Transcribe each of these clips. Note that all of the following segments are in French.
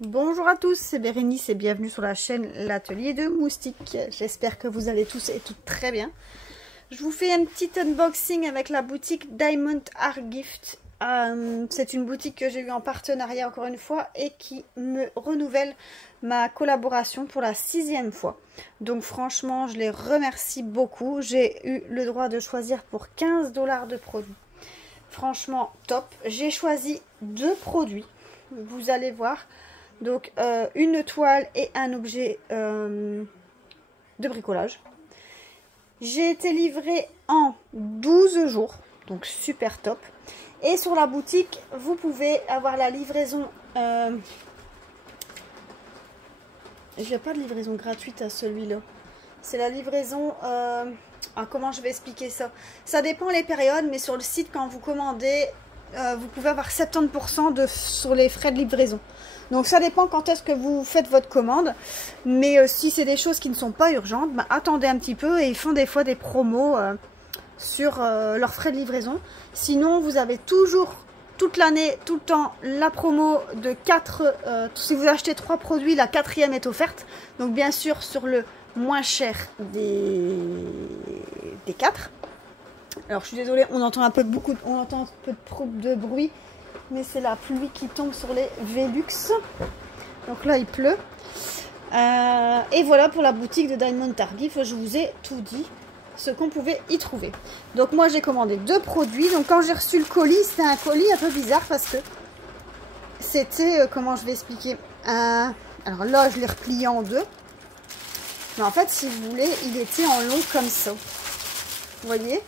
Bonjour à tous, c'est Bérénice et bienvenue sur la chaîne L'Atelier de Moustiques. J'espère que vous allez tous et toutes très bien. Je vous fais un petit unboxing avec la boutique Diamond Art Gift. C'est une boutique que j'ai eue en partenariat encore une fois et qui me renouvelle ma collaboration pour la 6e fois. Donc franchement, je les remercie beaucoup. J'ai eu le droit de choisir pour 15 $ de produits. Franchement, top. J'ai choisi 2 produits. Vous allez voir. Donc, une toile et un objet de bricolage. J'ai été livrée en 12 jours. Donc, super top. Et sur la boutique, vous pouvez avoir la livraison... il n'y a pas de livraison gratuite à celui-là. C'est la livraison... comment je vais expliquer ça? Ça dépend les périodes, mais sur le site, quand vous commandez, vous pouvez avoir 70% sur les frais de livraison. Donc ça dépend quand est-ce que vous faites votre commande. Mais si c'est des choses qui ne sont pas urgentes, bah, attendez un petit peu et ils font des fois des promos sur leurs frais de livraison. Sinon, vous avez toujours, toute l'année, tout le temps, la promo de 4... si vous achetez 3 produits, la 4e est offerte. Donc bien sûr, sur le moins cher des 4. Alors je suis désolée, on entend un peu de bruit, mais c'est la pluie qui tombe sur les Velux. Donc là il pleut. Et voilà pour la boutique de Diamond Art Gift, je vous ai tout dit ce qu'on pouvait y trouver. Donc moi j'ai commandé 2 produits. Donc quand j'ai reçu le colis, c'était un colis un peu bizarre parce que c'était, comment je vais expliquer, alors là je l'ai replié en 2. Mais en fait, si vous voulez, il était en long comme ça. Vous voyez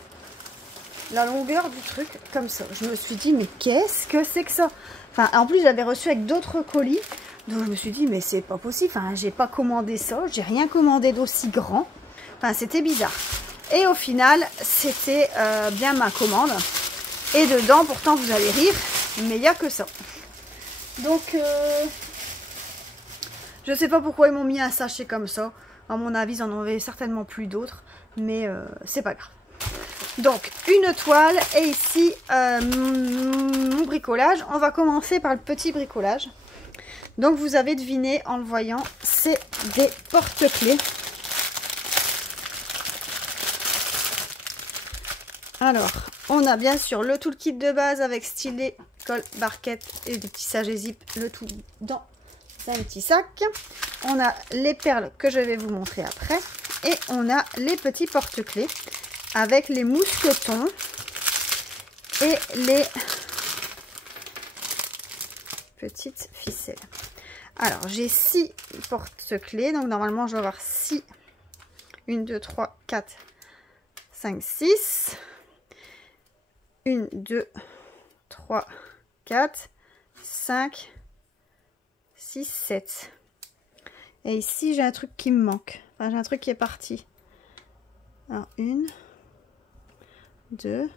la longueur du truc comme ça. Je me suis dit, mais qu'est-ce que c'est que ça? Enfin, en plus, j'avais reçu avec d'autres colis. Donc, je me suis dit, mais c'est pas possible. Enfin, j'ai pas commandé ça. J'ai rien commandé d'aussi grand. Enfin, c'était bizarre. Et au final, c'était bien ma commande. Et dedans, pourtant, vous allez rire, mais il n'y a que ça. Donc, je sais pas pourquoi ils m'ont mis un sachet comme ça. À mon avis, ils en avaient certainement plus d'autres, mais c'est pas grave. Donc, une toile et ici, mon bricolage. On va commencer par le petit bricolage. Donc, vous avez deviné en le voyant, c'est des porte-clés. Alors, on a bien sûr le toolkit de base avec stylet, colle, barquette et des petits sachets zip, le tout dans un petit sac. On a les perles que je vais vous montrer après. Et on a les petits porte-clés avec les mousquetons et les petites ficelles. Alors, j'ai 6 porte-clés. Donc, normalement, je vais avoir 6. 1, 2, 3, 4, 5, 6. 1, 2, 3, 4, 5, 6, 7. Et ici, j'ai un truc qui me manque. Enfin, j'ai un truc qui est parti. Alors, 1, 2,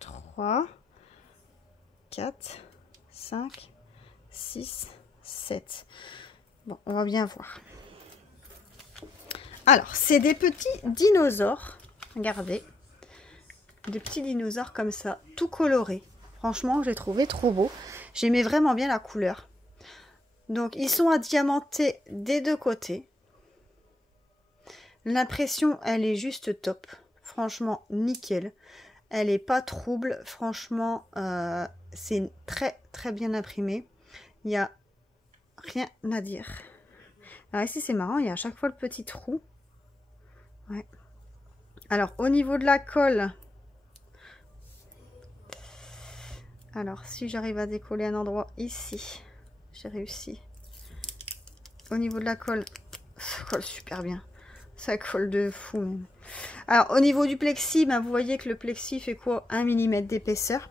3, 4, 5, 6, 7. Bon, on va bien voir. Alors, c'est des petits dinosaures. Regardez. Des petits dinosaures comme ça, tout colorés. Franchement, j'ai trouvé trop beau. J'aimais vraiment bien la couleur. Donc, ils sont à diamanter des deux côtés. L'impression, elle est juste top. Franchement, nickel. Elle n'est pas trouble. Franchement, c'est très, très bien imprimé. Il n'y a rien à dire. Alors ici, c'est marrant. Il y a à chaque fois le petit trou. Ouais. Alors, au niveau de la colle... Alors, si j'arrive à décoller un endroit ici... J'ai réussi. Au niveau de la colle, ça colle super bien. Ça colle de fou même. Alors au niveau du plexi, ben, vous voyez que le plexi fait quoi? 1 mm d'épaisseur.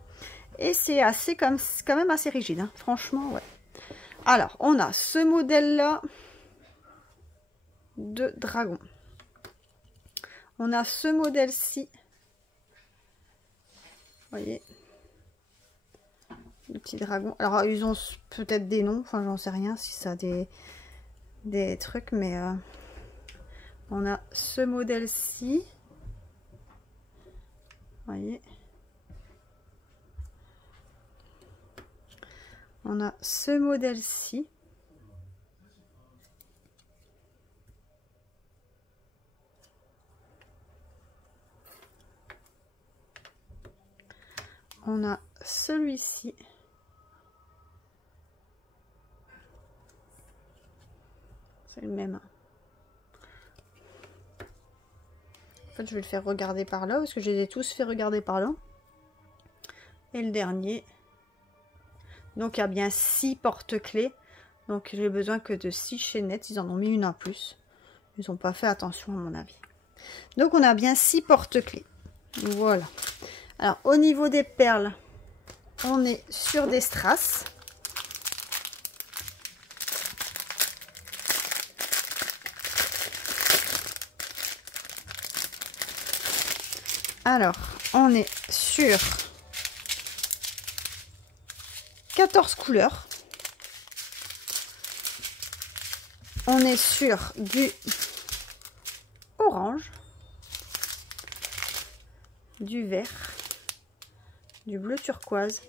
Et c'est assez quand même assez rigide. Hein. Franchement, ouais. Alors, on a ce modèle-là de dragon. On a ce modèle-ci. Vous voyez? Le petit dragon. Alors, ils ont peut-être des noms. Enfin, j'en sais rien si ça a des trucs. Mais on a ce modèle-ci. Vous voyez? On a ce modèle-ci. on a celui-ci. C'est le même. En fait, je vais le faire regarder par là parce que je les ai tous fait regarder par là. Et le dernier. Donc, il y a bien 6 porte-clés. Donc, j'ai besoin que de 6 chaînettes. Ils en ont mis une en plus. Ils n'ont pas fait attention à mon avis. Donc, on a bien 6 porte-clés. Voilà. Alors, au niveau des perles, on est sur des strass. Alors, on est sur 14 couleurs. On est sur du orange, du vert, du bleu turquoise,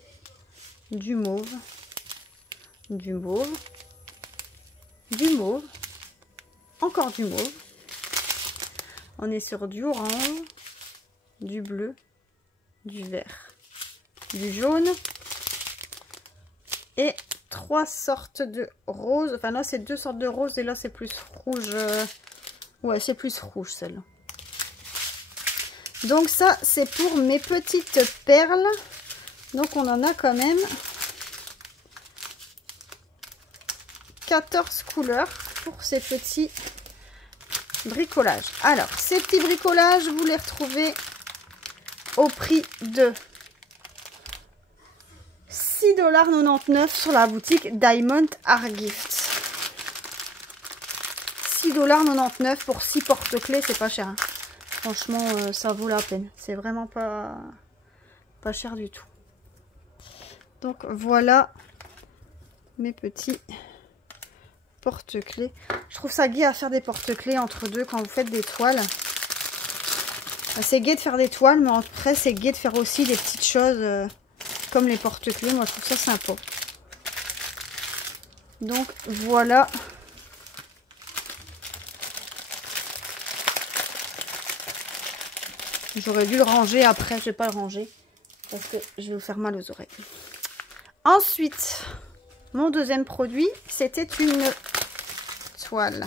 du mauve, du mauve, du mauve, encore du mauve. On est sur du orange, du bleu, du vert, du jaune et 3 sortes de roses. Enfin là c'est 2 sortes de roses et là c'est plus rouge. Ouais, c'est plus rouge celle-là. Donc ça c'est pour mes petites perles. Donc on en a quand même 14 couleurs pour ces petits bricolages. Alors ces petits bricolages vous les retrouvez au prix de 6,99 $ sur la boutique Diamond Art Gift. 6,99 $ pour 6 porte-clés, c'est pas cher. Hein. Franchement, ça vaut la peine. C'est vraiment pas cher du tout. Donc voilà mes petits porte-clés. Je trouve ça gai à faire des porte-clés entre deux quand vous faites des toiles. C'est gai de faire des toiles, mais après c'est gai de faire aussi des petites choses comme les porte-clés. Moi je trouve ça sympa. Donc voilà. J'aurais dû le ranger après, je vais pas le ranger parce que je vais vous faire mal aux oreilles. Ensuite, mon deuxième produit, c'était une toile.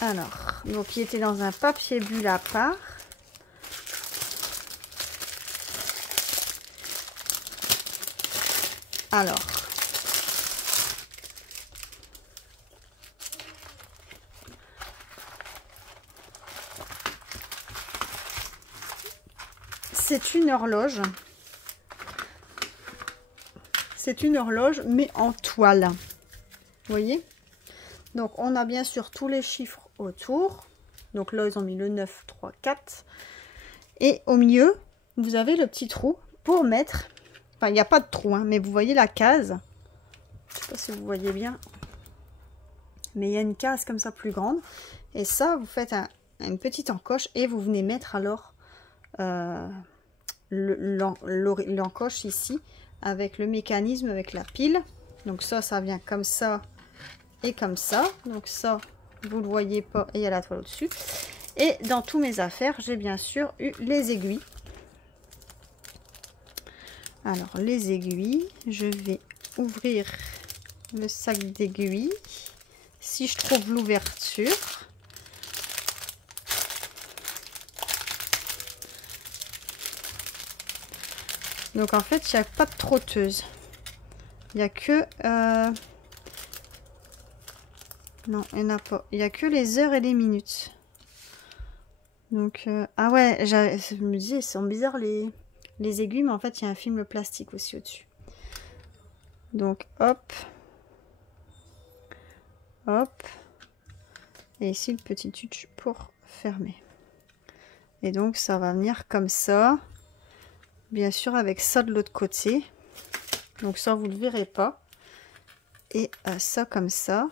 Alors, donc il était dans un papier bulle à part. Alors, c'est une horloge. C'est une horloge, mais en toile. Vous voyez? Donc, on a bien sûr tous les chiffres autour. Donc là, ils ont mis le 9, 3, 4. Et au milieu, vous avez le petit trou pour mettre... Enfin, il n'y a pas de trou, hein, mais vous voyez la case. Je ne sais pas si vous voyez bien. Mais il y a une case comme ça plus grande. Et ça, vous faites une petite encoche et vous venez mettre alors l'encoche ici avec le mécanisme, avec la pile. Donc ça vient comme ça et comme ça. Donc ça, vous le voyez pas et il y a la toile au-dessus. Et dans tous mes affaires, j'ai bien sûr eu les aiguilles. Alors les aiguilles, je vais ouvrir le sac d'aiguilles si je trouve l'ouverture. Donc en fait, il n'y a pas de trotteuse. Il n'y a que... Non, il n'y en a pas. Il n'y a que les heures et les minutes. Donc, ah ouais, je me disais, ils sont bizarres les aiguilles, mais en fait, il y a un film plastique aussi au-dessus. Donc, hop. Hop. Et ici, le petit tuche pour fermer. Et donc, ça va venir comme ça. Bien sûr, avec ça de l'autre côté. Donc ça, vous ne le verrez pas. Et ça comme ça.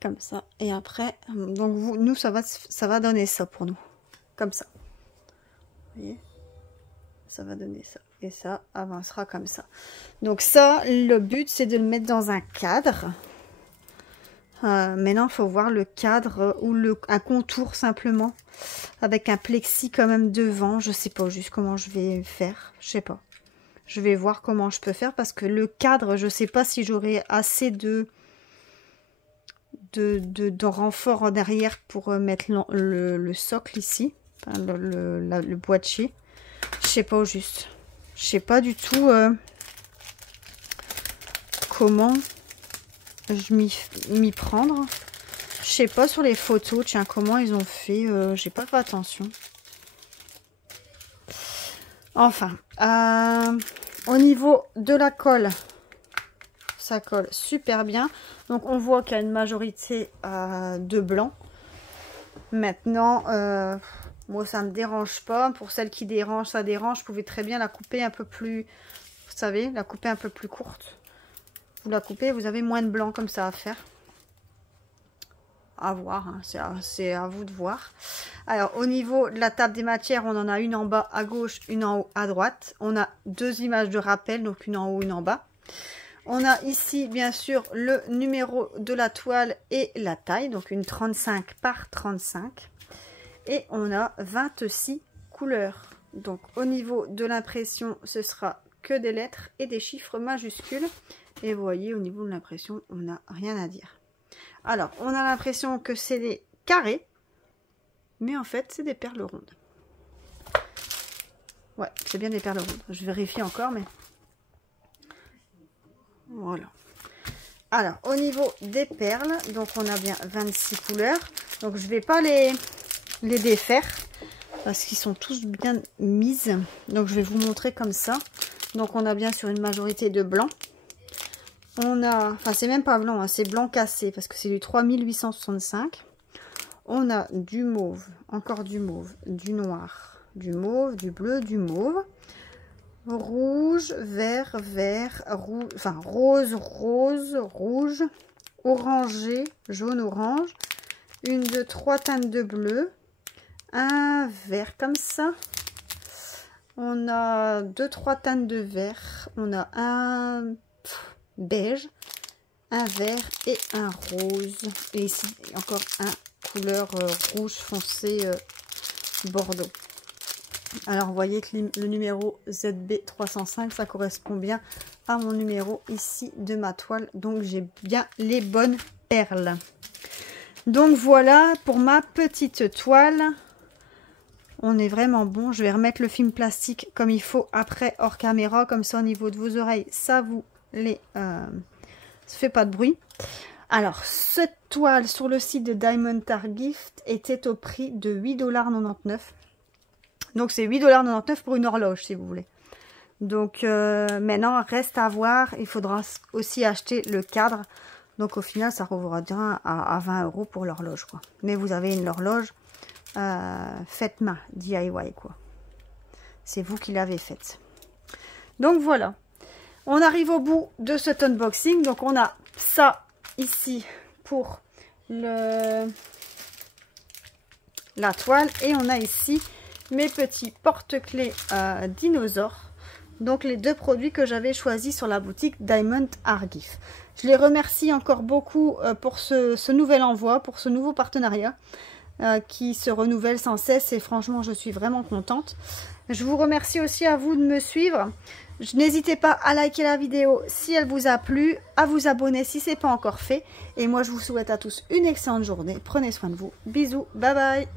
Comme ça. Et après, donc nous, ça va donner ça pour nous. Comme ça. Vous voyez? Ça va donner ça. Et ça avancera comme ça. Donc ça, le but, c'est de le mettre dans un cadre. Maintenant, il faut voir le cadre ou un contour simplement. Avec un plexi quand même devant. Je sais pas juste comment je vais faire. Je sais pas. Je vais voir comment je peux faire parce que le cadre, je sais pas si j'aurai assez de renfort en derrière pour mettre le socle ici. Enfin, le boîtier. Je sais pas au juste. Je sais pas du tout comment je m'y prendre. Je sais pas sur les photos, tiens, comment ils ont fait. J'ai pas fait attention. Enfin, au niveau de la colle, ça colle super bien. Donc on voit qu'il y a une majorité de blanc. Maintenant, moi ça me dérange pas. Pour celles qui dérangent, ça dérange. Vous pouvez très bien la couper un peu plus, vous savez, la couper un peu plus courte. Vous la coupez, vous avez moins de blanc comme ça à faire. À voir, hein. C'est à vous de voir. Alors au niveau de la table des matières, on en a une en bas à gauche, une en haut à droite. On a deux images de rappel, donc une en haut, une en bas. On a ici bien sûr le numéro de la toile et la taille, donc une 35 par 35. Et on a 26 couleurs. Donc au niveau de l'impression, ce sera que des lettres et des chiffres majuscules. Et vous voyez, au niveau de l'impression, on n'a rien à dire. Alors, on a l'impression que c'est des carrés, mais en fait, c'est des perles rondes. Ouais, c'est bien des perles rondes. Je vérifie encore, mais... Voilà. Alors, au niveau des perles, donc on a bien 26 couleurs. Donc, je ne vais pas les défaire, parce qu'ils sont tous bien mises. Donc, je vais vous montrer comme ça. Donc, on a bien sur une majorité de blanc. On a, enfin c'est même pas blanc, hein, c'est blanc cassé parce que c'est du 3865. On a du mauve, encore du mauve, du noir, du mauve, du bleu, du mauve, rouge, vert, vert, rouge, enfin rose, rose, rouge, orangé, jaune, orange, une de 3 teintes de bleu, un vert comme ça. On a 2-3 teintes de vert, on a un beige, un vert et un rose. Et ici, encore un couleur rouge foncé bordeaux. Alors, vous voyez que le numéro ZB305, ça correspond bien à mon numéro ici de ma toile. Donc, j'ai bien les bonnes perles. Donc, voilà pour ma petite toile. On est vraiment bon. Je vais remettre le film plastique comme il faut après hors caméra. Comme ça, au niveau de vos oreilles, ça vous... ça fait pas de bruit. Alors cette toile sur le site de Diamond Art Gift était au prix de 8,99 $. Donc c'est 8,99 $ pour une horloge si vous voulez. Donc maintenant reste à voir. Il faudra aussi acheter le cadre. Donc au final ça reviendra à 20 € pour l'horloge quoi. Mais vous avez une horloge faite main, DIY quoi. C'est vous qui l'avez faite. Donc voilà. On arrive au bout de cet unboxing. Donc, on a ça ici pour la toile. Et on a ici mes petits porte-clés dinosaures. Donc, les deux produits que j'avais choisis sur la boutique Diamond Art Gift. Je les remercie encore beaucoup pour ce nouvel envoi, pour ce nouveau partenariat qui se renouvelle sans cesse. Et franchement, je suis vraiment contente. Je vous remercie aussi à vous de me suivre. N'hésitez pas à liker la vidéo si elle vous a plu, à vous abonner si ce n'est pas encore fait. Et moi, je vous souhaite à tous une excellente journée. Prenez soin de vous. Bisous, bye bye.